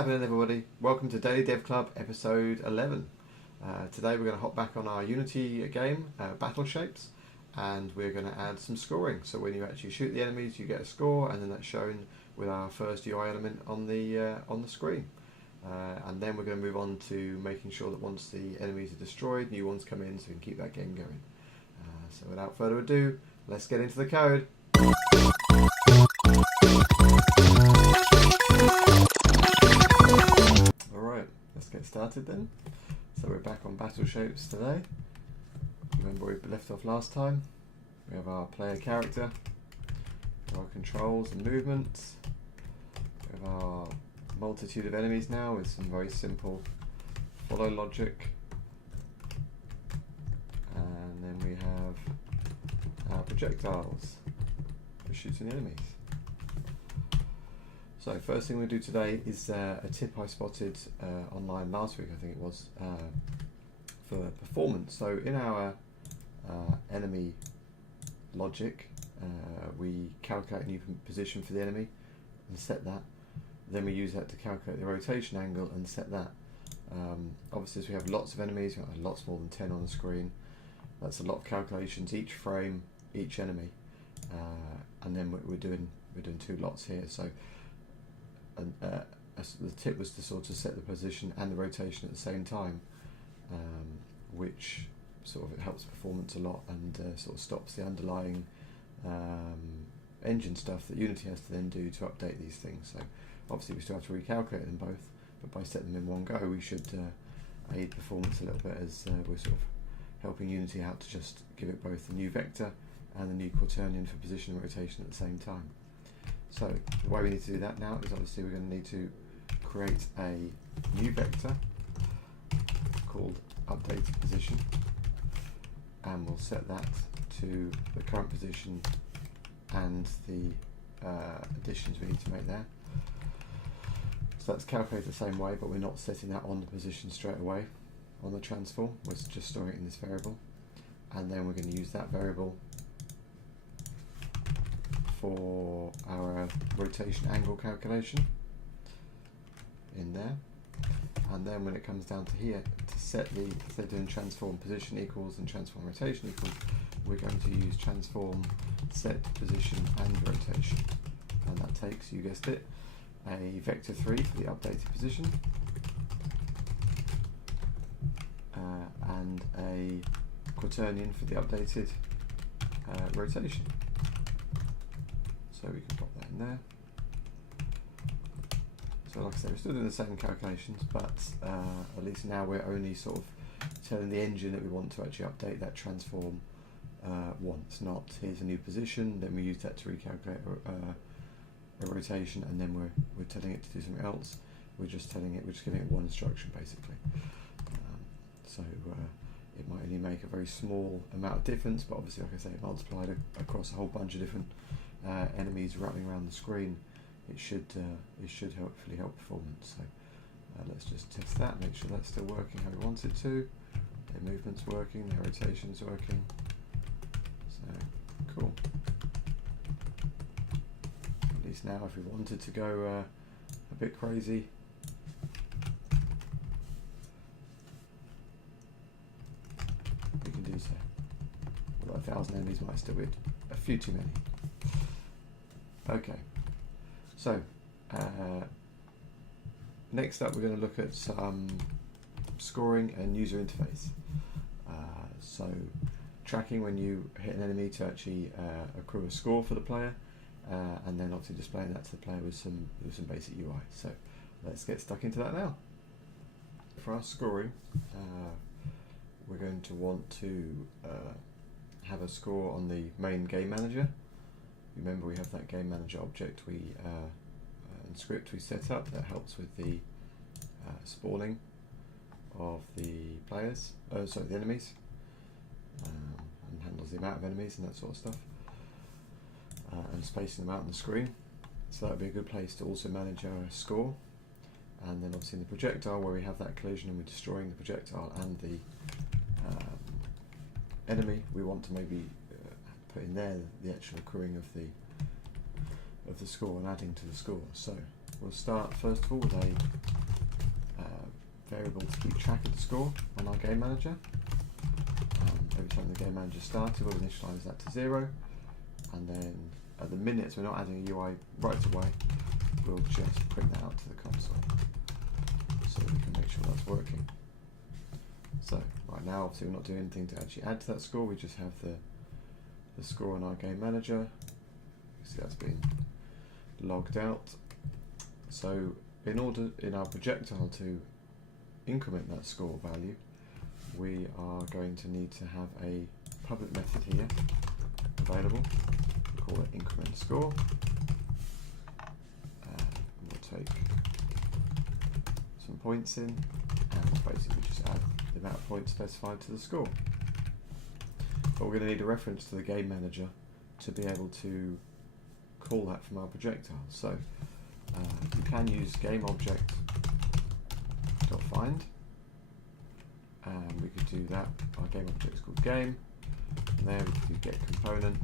happening, everybody? Welcome to Daily Dev Club episode 11. Today we're going to hop back on our Unity game, Battle Shapes, and we're going to add some scoring. So when you actually shoot the enemies, you get a score, and then that's shown with our first UI element on the screen. And then we're going to move on to making sure that once the enemies are destroyed, new ones come in, so we can keep that game going. So without further ado, let's get into the code. Alright, let's get started then. So we're back on Battle Shapes today. Remember where we left off last time. We have our player character, our controls and movements. We have our multitude of enemies now with some very simple follow logic. And then we have our projectiles for shooting enemies. So first thing we do today is a tip I spotted online last week, I think it was, for performance. So in our enemy logic, we calculate a new position for the enemy and set that. Then we use that to calculate the rotation angle and set that. Obviously, as we have lots of enemies, we have lots more than 10 on the screen. That's a lot of calculations, each frame, each enemy, and then we're doing two lots here. So. The tip was to sort of set the position and the rotation at the same time, which sort of helps performance a lot and sort of stops the underlying engine stuff that Unity has to then do to update these things. So obviously we still have to recalculate them both, but by setting them in one go we should aid performance a little bit, as we're sort of helping Unity out to just give it both the new vector and the new quaternion for position and rotation at the same time. So the way we need to do that now is obviously we're going to need to create a new vector called updated position, and we'll set that to the current position and the additions we need to make there. So that's calculated the same way, but we're not setting that on the position straight away on the transform, we're just storing it in this variable, and then we're going to use that variable for our rotation angle calculation in there. And then when it comes down to here, to set the, instead of doing transform position equals and transform rotation equals, we're going to use transform set position and rotation. And that takes, you guessed it, a vector 3 for the updated position, and a quaternion for the updated rotation. So we can pop that in there. So like I said, we're still doing the same calculations, but at least now we're only sort of telling the engine that we want to actually update that transform once, not here's a new position, then we use that to recalculate a rotation, and then we're telling it to do something else. We're just giving it one instruction basically. So it might only make a very small amount of difference, but obviously, like I say, multiplied across a whole bunch of different enemies rattling around the screen, it should hopefully help performance. So let's just test that, make sure that's still working how we want it to. Their movement's working, their rotation's working. So cool. At least now, if we wanted to go a bit crazy, we can do so. Although 1,000 enemies might still be a few too many. Okay, so next up we're going to look at some scoring and user interface. So tracking when you hit an enemy to actually accrue a score for the player, and then obviously displaying that to the player with some basic UI. So let's get stuck into that now. For our scoring, we're going to want to have a score on the main game manager. Remember, we have that game manager object and script we set up that helps with the spawning of the players, the enemies, and handles the amount of enemies and that sort of stuff, and spacing them out on the screen. So that would be a good place to also manage our score. And then obviously in the projectile, where we have that collision and we're destroying the projectile and the enemy, we want to maybe put in there the actual accruing of the score and adding to the score. So we'll start first of all with a variable to keep track of the score on our game manager. Every time the game manager started, we'll initialize that to 0, and then at the minute, so we're not adding a UI right away, we'll just print that out to the console so we can make sure that's working. So right now, obviously we're not doing anything to actually add to that score, we just have the score on our game manager. You see that's been logged out. So in our projectile to increment that score value, we are going to need to have a public method here available. We'll call it increment score. We'll take some points in and basically just add the amount of points specified to the score. But we're going to need a reference to the game manager to be able to call that from our projectile. So you can use GameObject.find, and we could do that. Our game object is called game, and there we could do get component,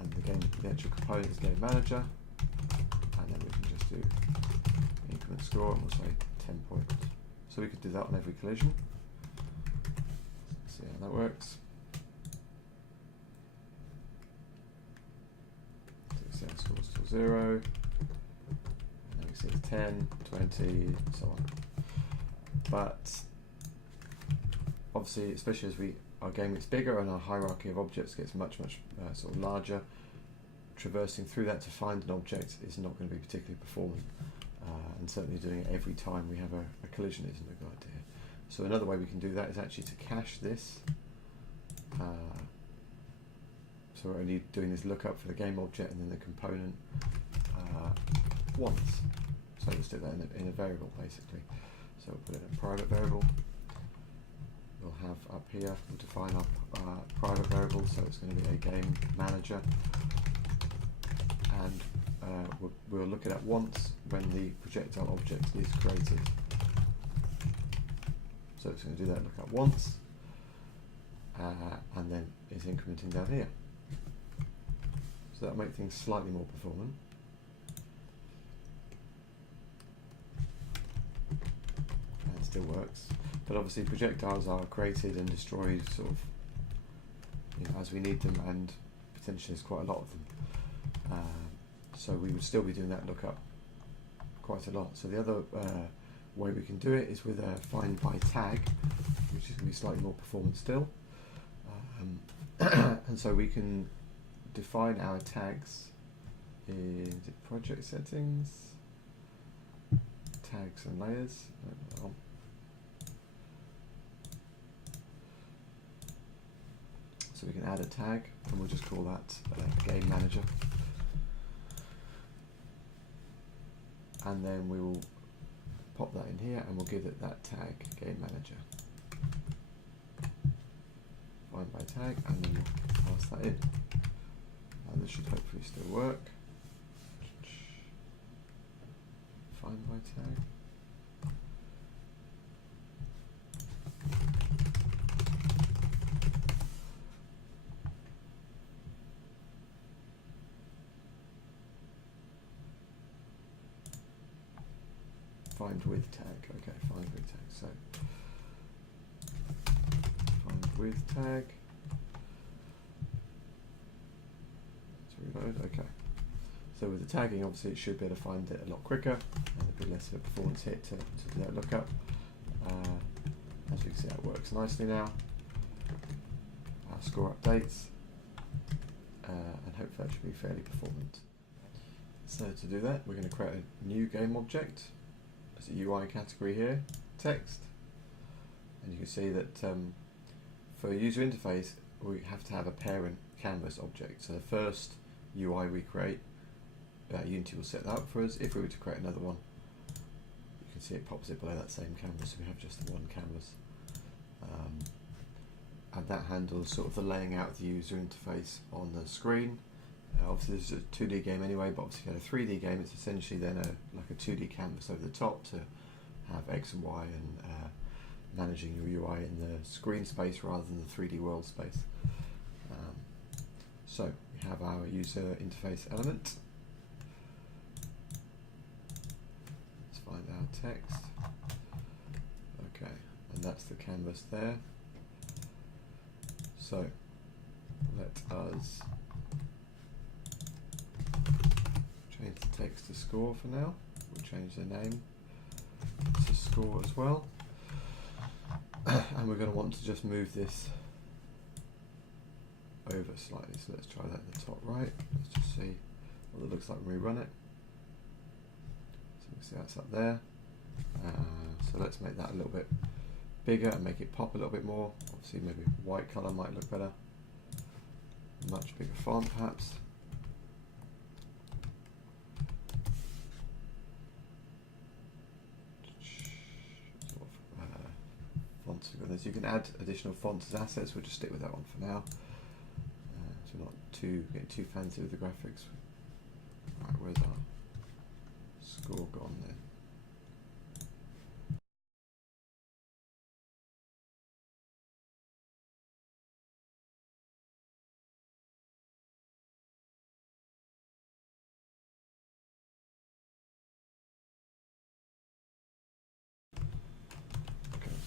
and the actual component is game manager, and then we can just do increment score, and we'll say 10 points. So we could do that on every collision. Let's see how that works. So we see our score is still 0, and then we see it's 10, 20, and so on. But obviously, especially as our game gets bigger and our hierarchy of objects gets much sort of larger, traversing through that to find an object is not going to be particularly performant, and certainly doing it every time we have a collision isn't a good idea. So another way we can do that is actually to cache this. So we're only doing this lookup for the game object and then the component once. So let's do that in a variable basically. So we'll put it in a private variable. We'll have up here, we'll define our private variable, so it's going to be a game manager, and we'll look at it once when the projectile object is created. So it's going to do that lookup once, and then it's incrementing down here. So that'll make things slightly more performant. And it still works. But obviously projectiles are created and destroyed sort of as we need them, and potentially there's quite a lot of them. So we would still be doing that lookup quite a lot. So the other way we can do it is with a find by tag, which is going to be slightly more performant still. And so we can define our tags in project settings, tags and layers. So we can add a tag, and we'll just call that game manager. And then we will pop that in here, and we'll give it that tag, game manager. Find by tag, and then we'll pass that in. And this should hopefully still work. Find by tag. Find with tag. Okay, find with tag. So find with tag. Let's reload. Okay. So with the tagging, obviously it should be able to find it a lot quicker, and a bit less of a performance hit to do that lookup. As you can see, that works nicely now. Our score updates, and hopefully that should be fairly performant. So to do that, we're going to create a new game object. There's a UI category here, text, and you can see that for user interface we have to have a parent canvas object. So the first UI we create, Unity will set that up for us. If we were to create another one, you can see it pops it below that same canvas, so we have just the one canvas. And that handles sort of the laying out of the user interface on the screen. Obviously this is a 2D game anyway, but obviously if you had a 3D game, it's essentially then like a 2D canvas over the top to have X and Y and managing your UI in the screen space rather than the 3D world space. So we have our user interface element. Let's find our text. Okay, and that's the canvas there. So let us change the text to score for now. We'll change the name to score as well. And we're going to want to just move this over slightly. So let's try that at the top right. Let's just see what it looks like when we run it. So you can see that's up there. So let's make that a little bit bigger and make it pop a little bit more. Obviously maybe white colour might look better. Much bigger font perhaps. Fonts, you can add additional fonts as assets. We'll just stick with that one for now. So we're not getting too fancy with the graphics. Right, where's our score gone then?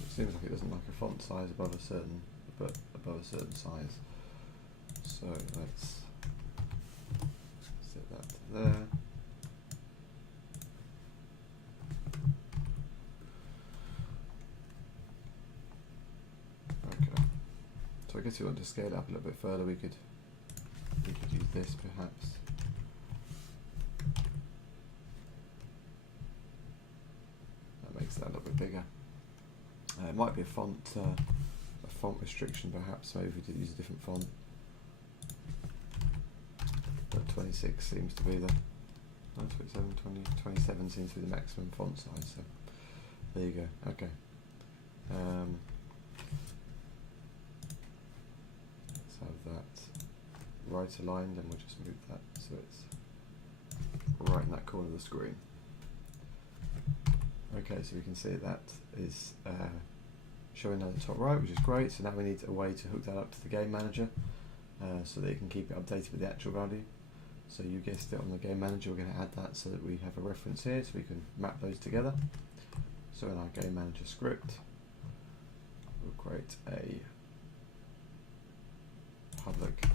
Seems like it doesn't like a font size above a certain size. So let's set that to there. Okay. So I guess if you want to scale it up a little bit further, we could use this perhaps. That makes that a little bit bigger. It might be a font restriction perhaps, maybe if we did use a different font. But 26 seems to be the, 27 seems to be the maximum font size, so there you go, okay. Let's have that right aligned and we'll just move that so it's right in that corner of the screen. Okay, so we can see that is showing at the top right, which is great. So now we need a way to hook that up to the game manager so that you can keep it updated with the actual value. So you guessed it, on the game manager we're going to add that so that we have a reference here so we can map those together. So in our game manager script we'll create a public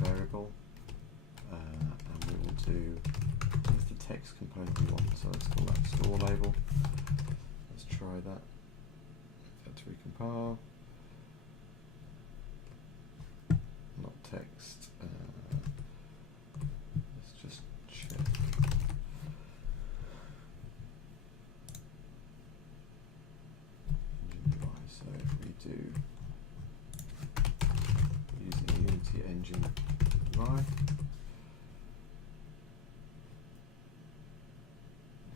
variable and we will do the text component we want, so let's call that store label. Let's try that. To recompile. Not text. Let's just check. So if we do using Unity Engine UI.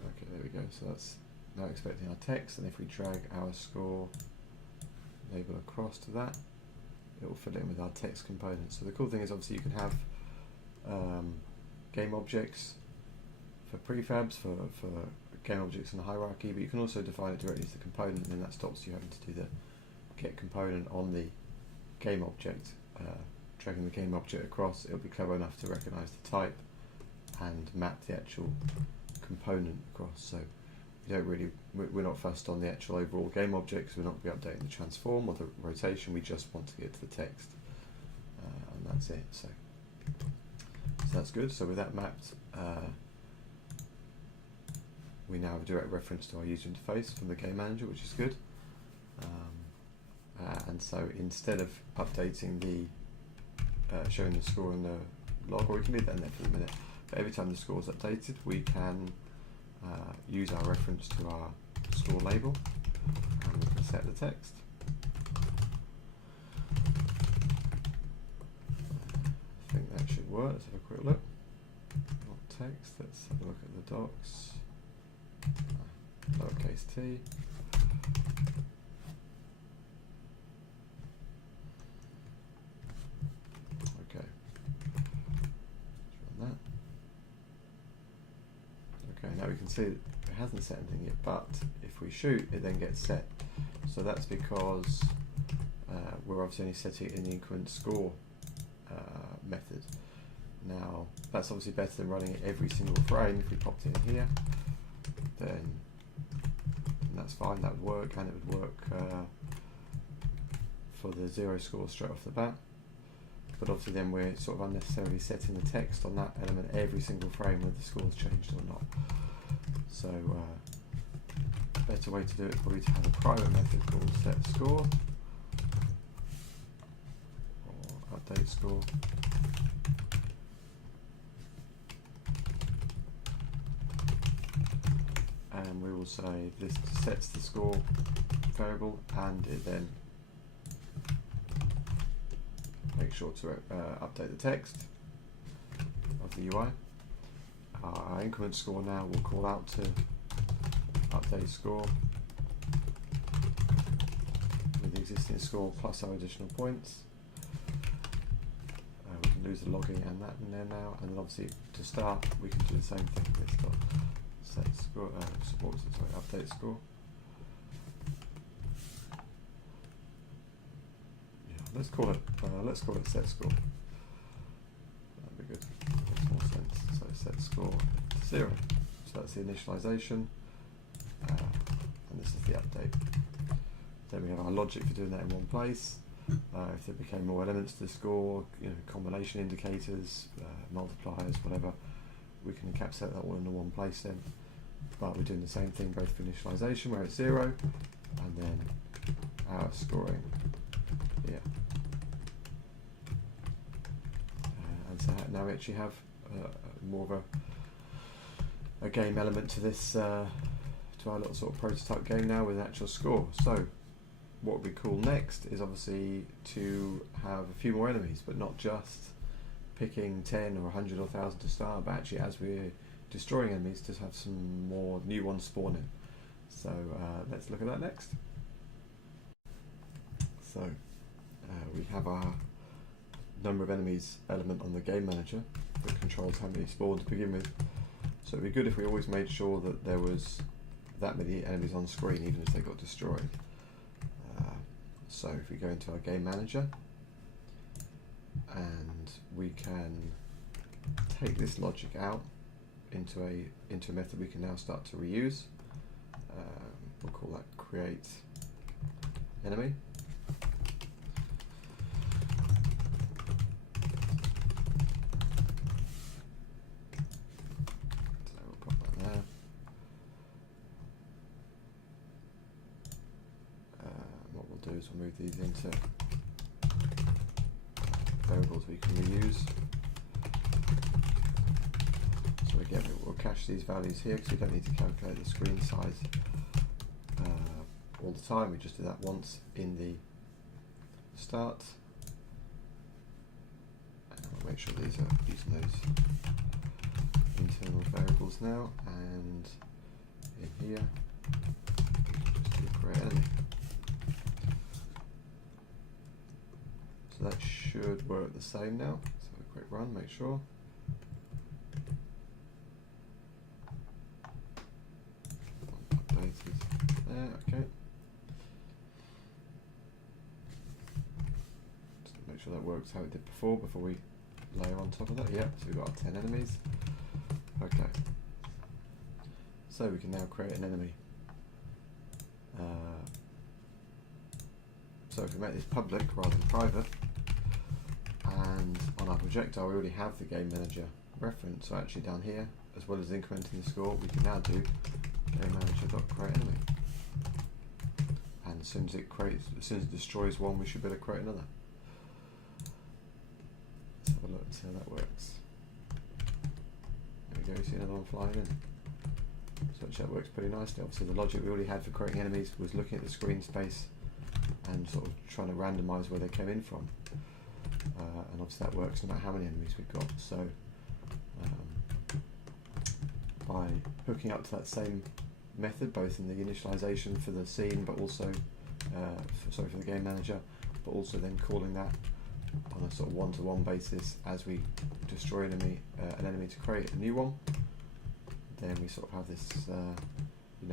Okay, there we go. So that's now expecting our text, and if we drag our score label across to that, it will fill in with our text components. So the cool thing is obviously you can have game objects for prefabs, for game objects in the hierarchy, but you can also define it directly as the component, and then that stops you having to do the get component on the game object. Dragging the game object across, it'll be clever enough to recognize the type and map the actual component across. So you don't really, we're not fussed on the actual overall game object because we're not going to be updating the transform or the rotation. We just want to get to the text, and that's it. So that's good. So with that mapped, we now have a direct reference to our user interface from the game manager, which is good. And so instead of updating the showing the score in the log, or we can leave that in there for a minute, but every time the score is updated, we can use our reference to our score label, and we can set the text. I think that should work. Let's have a quick look. Not text. Let's have a look at the docs. Lowercase t. Okay. Let's run that. Okay, now we can see that it hasn't set anything yet, but if we shoot, it then gets set. So that's because we're obviously only setting it in the increment score method. Now, that's obviously better than running it every single frame. If we popped in here, then that that's fine, that would work, and it would work for the 0 score straight off the bat. But obviously then we're sort of unnecessarily setting the text on that element every single frame whether the score's changed or not. So a better way to do it is probably to have a private method called setScore or updateScore. And we will say this sets the score variable, and it then makes sure to update the text of the UI. Our increment score now will call out to update score with the existing score plus our additional points. We can lose the logging and that in there now, and then obviously to start we can do the same thing. Let's start set score, update score. Yeah, let's call it set score. That'd be good. Makes more sense. So set score to 0. So that's the initialization, and this is the update. Then we have our logic for doing that in one place. If there became more elements to the score, combination indicators, multipliers, whatever, we can encapsulate that all into one place then. But we're doing the same thing both for initialization where it's 0, and then our scoring here. And so now we actually have more of a game element to this, to our little sort of prototype game now with an actual score. So what would be cool next is obviously to have a few more enemies, but not just picking 10 or 100 or 1,000 to start, but actually as we're destroying enemies to have some more new ones spawning. So let's look at that next. So we have our number of enemies element on the game manager that controls how many spawn to begin with. So it'd be good if we always made sure that there was that many enemies on screen even if they got destroyed. So if we go into our game manager, and we can take this logic out into a method we can now start to reuse. We'll call that create enemy. So we'll pop that there. What we'll do is we'll move these into variables we can reuse. So again, we'll cache these values here because we don't need to calculate the screen size all the time. We just do that once in the start. And we'll make sure these are using those internal variables now, and in here just do create enemy. So that should work the same now. So a quick run, make sure. Updated there, okay. Just make sure that works how it did before we layer on top of that. Yep, so we've got our 10 enemies. Okay. So we can now create an enemy. So if we make this public rather than private, and on our projectile we already have the game manager reference, so actually down here, as well as incrementing the score, we can now do game manager.createEnemy. And as soon as it destroys one, we should be able to create another. Let's have a look and see how that works. There we go, see another one flying in. So actually that works pretty nicely. Obviously the logic we already had for creating enemies was looking at the screen space and sort of trying to randomise where they came in from. And obviously that works no matter how many enemies we've got. So by hooking up to that same method, both in the initialization for the scene, but also for the game manager, but also then calling that on a sort of one-to-one basis as we destroy an enemy to create a new one, then we sort of have this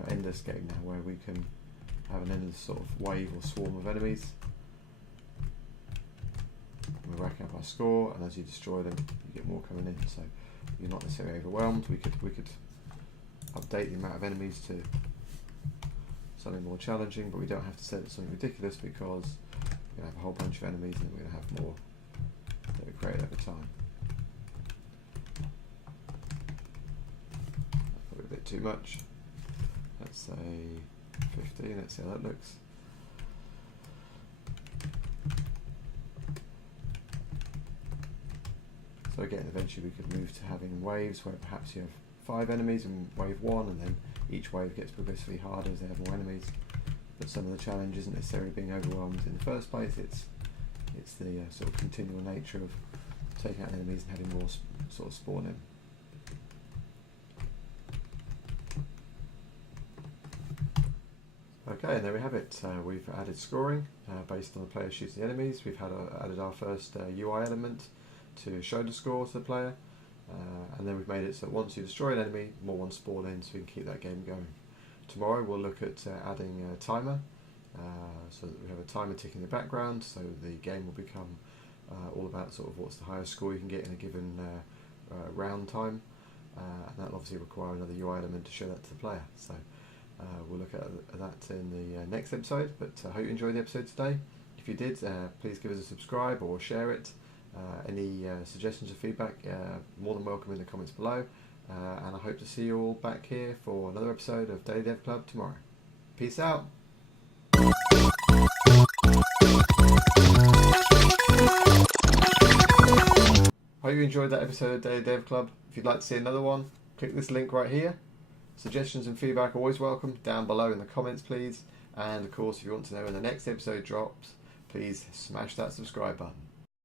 endless game now where we can have an endless sort of wave or swarm of enemies. We're racking up our score, and as you destroy them, you get more coming in. So you're not necessarily overwhelmed. We could update the amount of enemies to something more challenging, but we don't have to set it something ridiculous because we're going to have a whole bunch of enemies and we're going to have more that we create over time. That's probably a bit too much. Let's say 15, let's see how that looks. So again, eventually we could move to having waves where perhaps you have 5 enemies in wave 1, and then each wave gets progressively harder as they have more enemies. But some of the challenge isn't necessarily being overwhelmed in the first place, it's the sort of continual nature of taking out enemies and having more sort of spawn in. Okay, and there we have it. We've added scoring based on the player shooting the enemies. We've added our first UI element to show the score to the player, and then we've made it so that once you destroy an enemy, more ones spawn in, so we can keep that game going. Tomorrow we'll look at adding a timer, so that we have a timer ticking in the background, so the game will become all about sort of what's the highest score you can get in a given round time, and that'll obviously require another UI element to show that to the player. So we'll look at that in the next episode, but I hope you enjoyed the episode today. If you did, please give us a subscribe or share it. Any suggestions or feedback, more than welcome in the comments below, and I hope to see you all back here for another episode of Daily Dev Club tomorrow. Peace out! Hope you enjoyed that episode of Daily Dev Club. If you'd like to see another one, click this link right here. Suggestions and feedback are always welcome down below in the comments, please. And of course, if you want to know when the next episode drops, please smash that subscribe button.